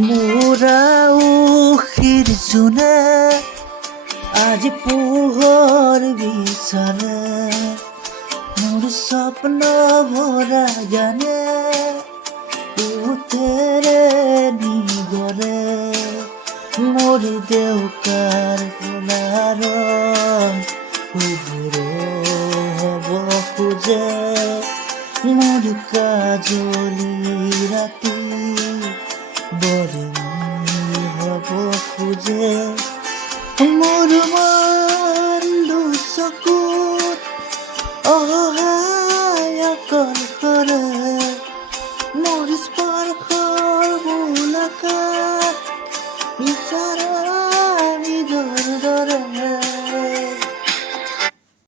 মোৰা উখিৰ জোনে আজি পোহৰ বিচাৰে মোৰ স্বপ্ন ভৰা গানে উঠেৰে নিগৰে মোৰ দেউকাৰ ফুলাৰ উগুৰে হ'ব খোজে মোৰ কাজলি ৰাতি বৰণি হ'ব খোজে মোৰ বন্ধু চকুত অসহায় অকলশৰে